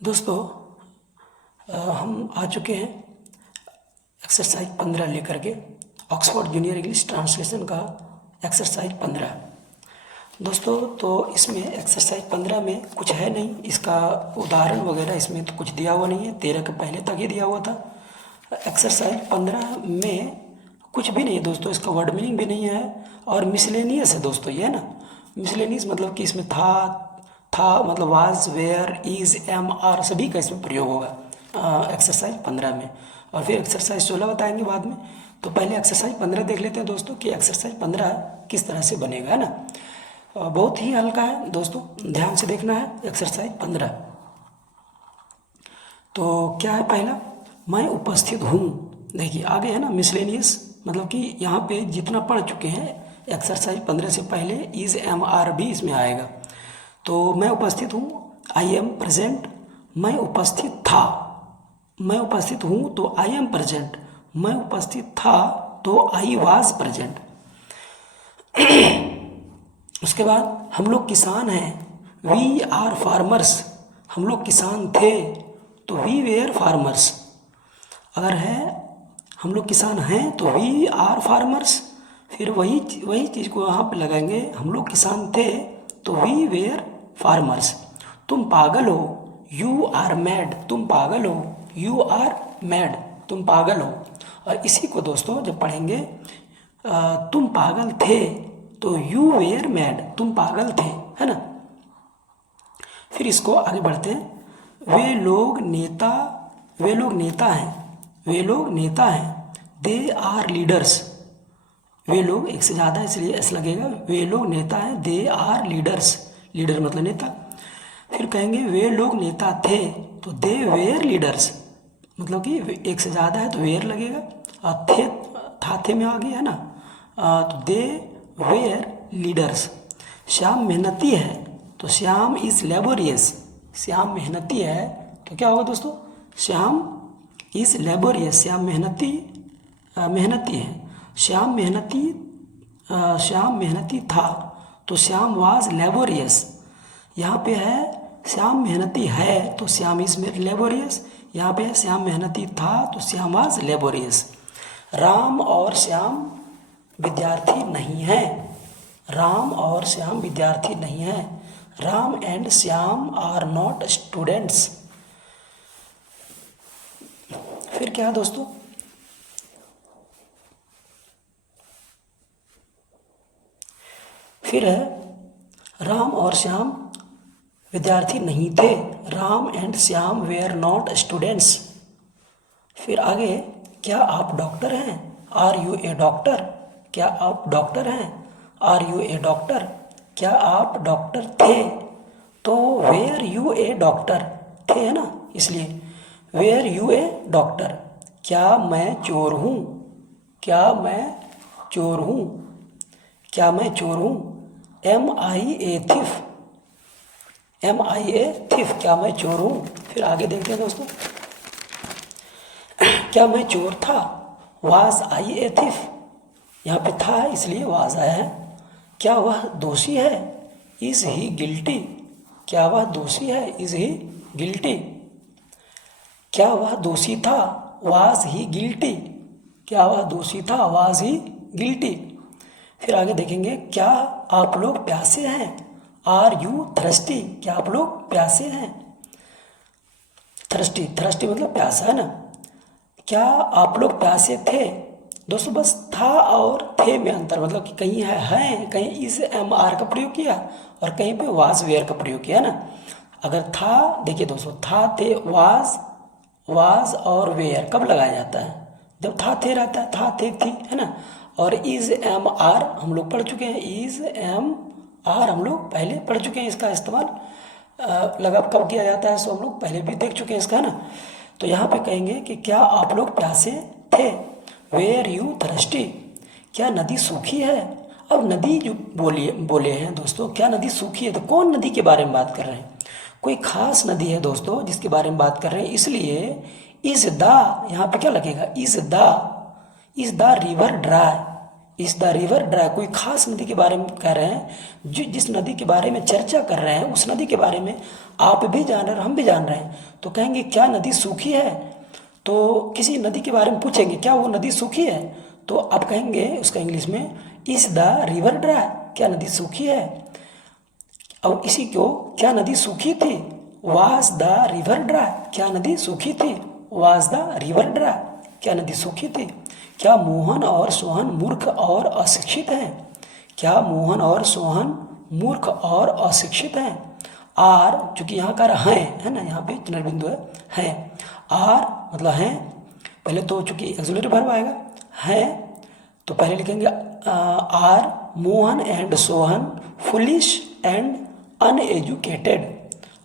दोस्तों हम आ चुके हैं एक्सरसाइज 15 लेकर के ऑक्सफोर्ड जूनियर इंग्लिश ट्रांसलेशन का एक्सरसाइज 15। दोस्तों तो इसमें एक्सरसाइज 15 में कुछ है नहीं, इसका उदाहरण वगैरह इसमें तो कुछ दिया हुआ नहीं है, 13 के पहले तक ही दिया हुआ था। एक्सरसाइज 15 में कुछ भी नहीं है दोस्तों, इसका वर्ड मीनिंग भी नहीं है और मिसलेनियस है दोस्तों, ये है ना। मिसलेनियस मतलब कि इसमें था मतलब was, were, is, am, are सभी का इसमें प्रयोग होगा एक्सरसाइज 15 में। और फिर एक्सरसाइज 16 बताएंगे बाद में। तो पहले एक्सरसाइज 15 देख लेते हैं दोस्तों कि एक्सरसाइज 15 किस तरह से बनेगा, है ना। बहुत ही हल्का है दोस्तों, ध्यान से देखना है एक्सरसाइज 15। तो क्या है पहला, मैं उपस्थित हूँ। देखिए आगे है ना मिसलेनियस, मतलब कि यहाँ पे जितना पढ़ चुके हैं एक्सरसाइज 15 से पहले इज, एम, आर भी इसमें आएगा। तो मैं उपस्थित हूँ, आई एम प्रेजेंट। मैं उपस्थित था, मैं उपस्थित हूँ तो आई एम प्रेजेंट। मैं उपस्थित था तो आई वाज प्रेजेंट। उसके बाद हम लोग किसान हैं, वी आर फार्मर्स। हम लोग किसान थे तो वी वेयर फार्मर्स। अगर है हम लोग किसान हैं तो वी आर फार्मर्स। फिर वही चीज़ को यहाँ पे लगाएंगे, हम लोग किसान थे तो वी वेयर फार्मर्स। तुम पागल हो, यू आर मैड। तुम पागल हो, यू आर मैड। तुम पागल हो। और इसी को दोस्तों जब पढ़ेंगे तुम पागल थे तो यू वेयर मैड। तुम पागल थे, है ना। फिर इसको आगे बढ़ते हैं, वे लोग नेता हैं। वे लोग नेता हैं, दे आर लीडर्स। वे लोग एक से ज़्यादा इसलिए ऐसा लगेगा, वे लोग नेता हैं, दे आर लीडर्स। लीडर मतलब नेता। फिर कहेंगे वे लोग नेता थे तो दे वेयर लीडर्स, मतलब कि एक से ज़्यादा है तो वेयर लगेगा। और थे में आ गया है ना, तो दे वेयर लीडर्स। श्याम मेहनती है तो श्याम इज़ लेबोरियस। श्याम मेहनती है तो क्या होगा दोस्तों, श्याम इज़ लेबोरियस। श्याम मेहनती है। श्याम मेहनती था तो श्याम वाज लेबोरियस। यहाँ पे है श्याम मेहनती है तो श्याम इज लेबोरियस। यहाँ पे है श्याम मेहनती था तो श्याम वाज लेबोरियस। राम और श्याम विद्यार्थी नहीं है। राम और श्याम विद्यार्थी नहीं है। Ram and Shyam are not students. फिर क्या है दोस्तों, फिर है राम और श्याम विद्यार्थी नहीं थे। Ram and Shyam were not students. फिर आगे, क्या आप डॉक्टर हैं, आर यू ए डॉक्टर। क्या आप डॉक्टर हैं, आर यू ए डॉक्टर। क्या आप डॉक्टर थे तो वेयर यू ए डॉक्टर। थे है ना, इसलिए वेयर यू ए डॉक्टर। क्या मैं चोर हूँ। क्या मैं चोर हूँ। क्या मैं चोर हूँ, एम आई ए थिफ। एम आई ए थिफ, क्या मैं चोर हूँ। फिर आगे देखते हैं दोस्तों, क्या मैं चोर था, वाज आई ए थिफ। यहाँ पे था इसलिए वाज आया है। क्या वह दोषी है, इज ही गिल्टी। क्या वह दोषी है, इज ही गिल्टी। क्या वह दोषी था, वाज ही गिल्टी। क्या वह दोषी था, वाज ही गिल्टी। फिर आगे देखेंगे, क्या आप लोग प्यासे हैं, आर यू थ्रस्टी। क्या आप लोग प्यासे हैं। थ्रस्टी मतलब प्यासा, है ना। क्या आप लोग प्यासे थे दोस्तों, बस था और थे में अंतर, मतलब कि कहीं है कहीं इस, एम, आर का प्रयोग किया और कहीं पे वाज वेयर का प्रयोग किया, है ना। अगर था, देखिए दोस्तों, था थे, वाज और वेयर कब लगाया जाता है, जब था थे रहता है, था थे थी, है ना। और इज, एम, आर हम लोग पढ़ चुके हैं। इज, एम, आर हम लोग पहले पढ़ चुके हैं। इसका इस्तेमाल लगा कब किया जाता है, सो हम लोग पहले भी देख चुके हैं इसका, है ना। तो यहाँ पे कहेंगे कि क्या आप लोग प्यासे थे, वेयर यू थर्स्टी। क्या नदी सूखी है। अब नदी जो बोले हैं दोस्तों, क्या नदी सूखी है, तो कौन नदी के बारे में बात कर रहे हैं, कोई खास नदी है दोस्तों जिसके बारे में बात कर रहे हैं, इसलिए इज द, यहाँ पे क्या लगेगा, is the river dry. Is the river dry, कोई खास नदी के बारे में कह रहे हैं, जिस नदी के बारे में चर्चा कर रहे हैं उस नदी के बारे में आप भी जान रहे हैं और हम भी जान रहे हैं। तो कहेंगे क्या नदी सूखी है, तो किसी नदी के बारे में पूछेंगे क्या वो नदी सूखी है, तो आप कहेंगे उसका इंग्लिश में इज द रिवर ड्राई, क्या नदी सूखी है। और इसी को क्या नदी सूखी थी, वाज द रिवर ड्राई, क्या नदी सूखी थी, वाज द रिवर ड्राई, क्या नदी सूखी थी। क्या मोहन और सोहन मूर्ख और अशिक्षित हैं, क्या मोहन और सोहन मूर्ख और अशिक्षित हैं। आर, चूंकि यहाँ का हैं है ना, यहाँ पे चिन्ह बिंदु है, आर मतलब हैं, पहले तो चूंकि ऑक्सिलरी वर्ब आएगा है, तो पहले लिखेंगे are Mohan and Sohan foolish and uneducated,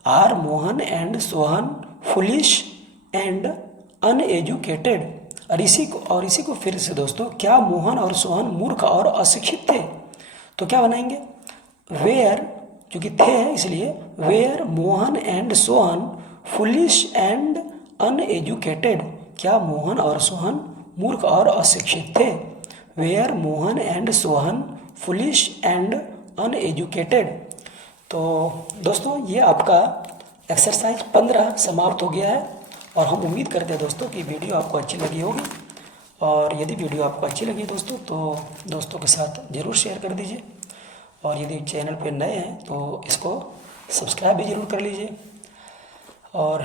are Mohan and Sohan foolish and uneducated. और इसी को फिर से दोस्तों, क्या मोहन और सोहन मूर्ख और अशिक्षित थे, तो क्या बनाएंगे वेयर, क्योंकि थे है इसलिए were Mohan and Sohan foolish and uneducated, क्या मोहन और सोहन मूर्ख और अशिक्षित थे, were Mohan and Sohan foolish and uneducated. तो दोस्तों ये आपका एक्सरसाइज 15 समाप्त हो गया है, और हम उम्मीद करते हैं दोस्तों कि वीडियो आपको अच्छी लगी होगी। और यदि वीडियो आपको अच्छी लगी दोस्तों तो दोस्तों के साथ ज़रूर शेयर कर दीजिए, और यदि चैनल पे नए हैं तो इसको सब्सक्राइब भी ज़रूर कर लीजिए। और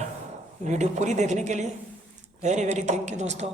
वीडियो पूरी देखने के लिए वेरी थैंक यू दोस्तों।